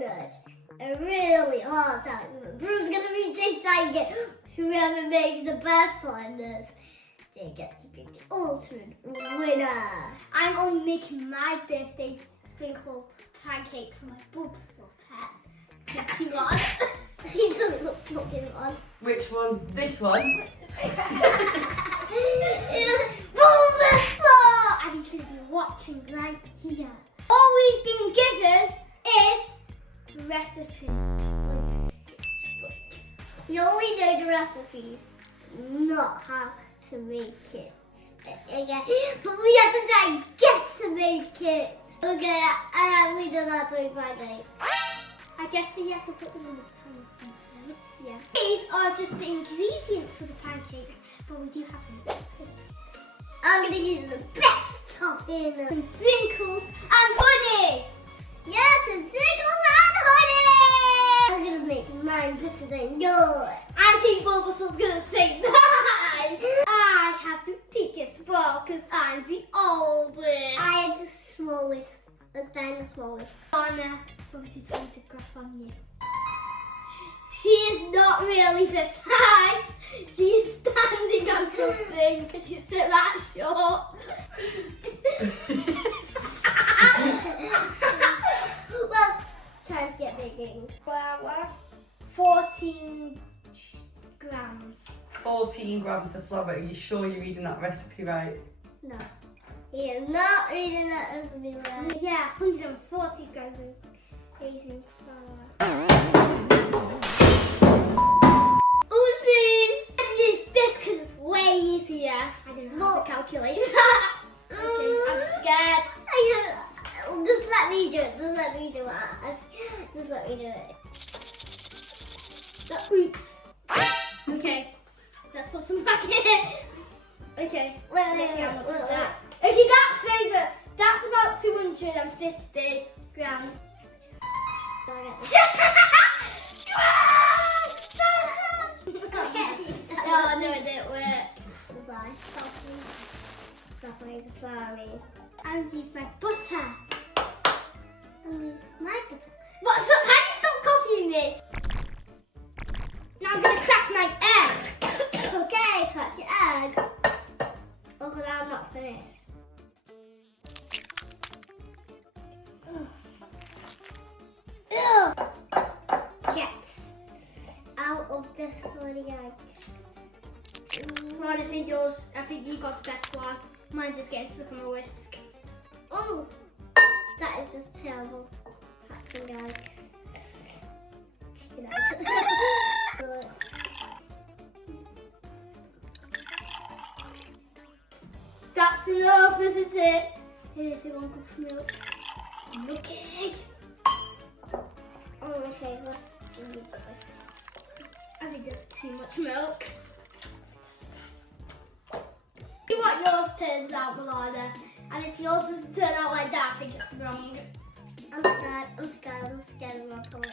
donut. A really hard time. Bruce's gonna be trying to get whoever makes the best on this. They get to be the ultimate winner. I'm only making my birthday sprinkle pancakes for my Bulbasaur pet. Pokemon. He doesn't look Pokemon. Which one? This one? Bulbasaur! And he's going to be watching right here. All we've been given is the recipe on the sketchbook. You only know the recipes, not how to make it. Okay, but we have to try and guess to make it. Okay, we don't have to find it. I guess you have to put them in the pan or something. Yeah. These are just the ingredients for the pancakes, but we do have some toppings. I'm gonna use the best topping. Some sprinkles and honey. Yes, and sprinkles and honey. I'm gonna make mine better than yours. I think Bulbasaur's gonna say no. I have to pick as well because I'm the oldest. I am the smallest. I'm the smallest. Milana, obviously going to cross on you. She is not really this height. She is standing on something because she's so that short. Well, time to get baking. Flour, 14 grams. 14 grams of flour. Are you sure you're reading that recipe right? No. He is not reading that recipe right. Yeah, 140 grams of baking flour. Oopsies! I use this because it's way easier. I don't know how to calculate that. Okay, I'm scared. Just let me do it. Just let me do it. Just let me do it. Oops. Okay, let's put some back in. Okay, let's see how much is that. Okay, that's over. That's about 250 grams. Oh no, it didn't work. I'll use my butter. My butter. What? So, how do you stop copying me? Now I'm gonna crack my egg. Okay, cut your egg. Oh, because I'm not finished. Ew. Get out of this bloody egg. Ron, I think you got the best one. Mine's just getting stuck on my whisk. Oh, that is just terrible. Hatching eggs. Chicken eggs. That's enough, isn't it? Here's your 1 cup of milk. Okay. Oh, okay, let's use this. I think that's too much milk. See what yours turns out, Milana. And if yours doesn't turn out like that, I think it's wrong. I'm scared of my color.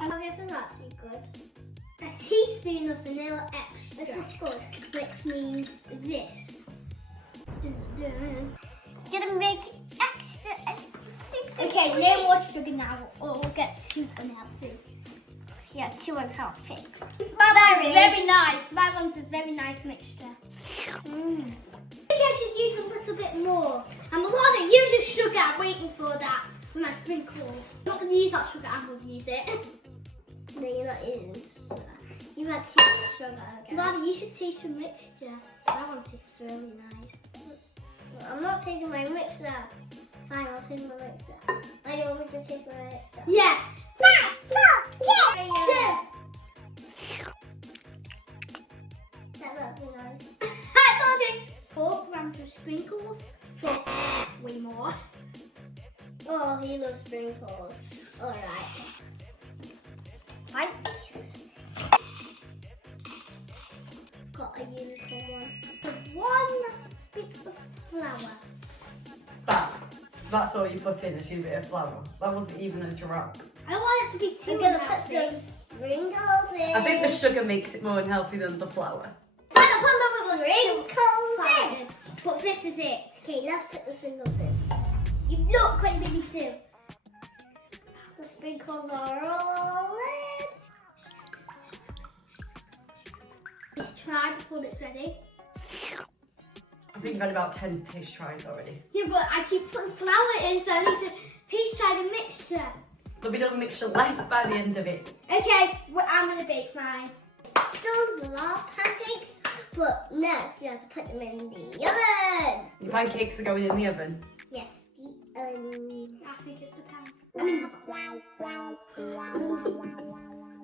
Oh, this is actually good. A teaspoon of vanilla extra. This is good. Which means this. It's gonna make extra super. Okay, no more sugar now, or we'll get too unhealthy. Yeah, too unhealthy. My one's very nice. My one's a very nice mixture. I think I should use a little bit more. And Milana, use your sugar. I'm waiting for that for my sprinkles. I'm not going to use that sugar. I'm going to use it. No, you're not using sugar. You had too much sugar. Okay. Milana, you should taste your mixture. That one tastes really nice. I'm not tasting my mixer. Fine, I'll taste my mixer. I don't want me to taste my mixer. Yeah. 5, 4, 3, 2. That looks nice. I told you. 4 grams of sprinkles for way more. Oh, he loves sprinkles. Alright. Nice. Got a unicorn one. The one that's bit of flour. That's all you put in, a bit of flour. That wasn't even a drop. I don't want it to be too I'm gonna put unhealthy. some sprinkles in. I think the sugar makes it more unhealthy than the flour. So I'm gonna put a little bit of Sprinkles in. But this is it. Okay, let's put the sprinkles in. You look what you made me do. The sprinkles are all in. Let's try before it's ready. I think I've had about 10 taste tries already. Yeah, but I keep putting flour in, so I need to taste try the mixture. There'll be no mixture left by the end of it. Okay, well, I'm going to bake mine. Still love pancakes, but next we have to put them in the oven. Your pancakes are going in the oven. Yes, the oven. I think it's the pan.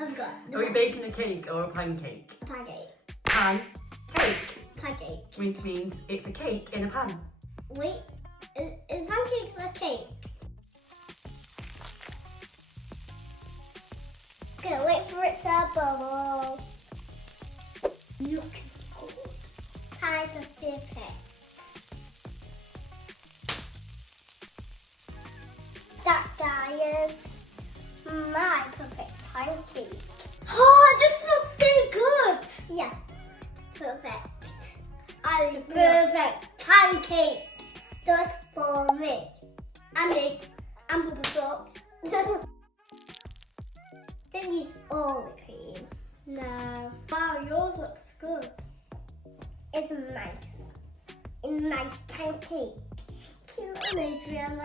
I've got Are we baking a cake or a pancake? pancake. Pancake, Pancake. which means it's a cake in a pan. Wait, is pancakes a cake? Gonna wait for it to bubble. Looking good. Time to dip it. That guy is my perfect pancake. Oh, this smells so good. Yeah, perfect. I love Perfect pancake just for me. And me. And bubble salt. Don't use all the cream. No. Wow, yours looks good. It's nice. A nice pancake. Cute and grandma.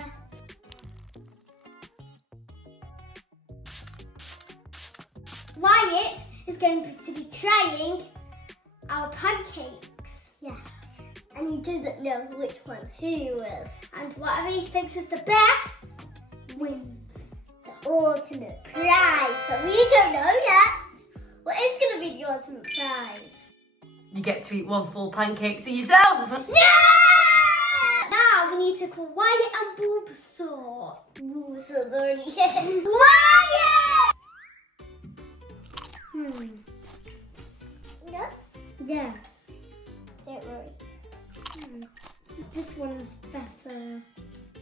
Wyatt is going to be trying our pancakes. Yeah. And he doesn't know which one's who is. And whatever he thinks is the best wins. The ultimate prize. But we don't know yet. What is going to be the ultimate prize? You get to eat one full pancake to yourself. Yeah! Now we need to call Wyatt and Bulbasaur. Ooh, so dirty. Wyatt! Yeah? Yeah. Don't worry. This one's better.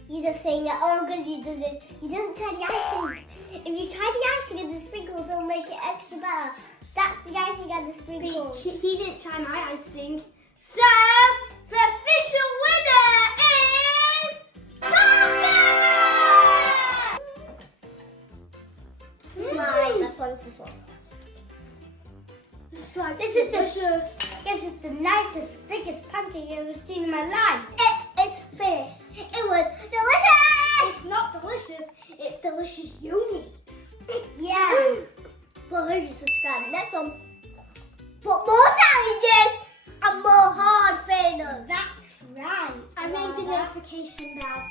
You just saying that, oh, because you didn't try the icing. If you try the icing and the sprinkles, it'll make it extra better. That's the icing and the sprinkles. He didn't try my icing. So, the official winner is Pancake! Mine, this one's this one. It's like This is delicious. This is the nicest, biggest pancake I've ever seen in my life. It is finished. It was delicious! It's not delicious, it's delicious uniques. Yeah. Well, who you subscribe? Next one. But more challenges and more hard things. That's right. I made the notification bell.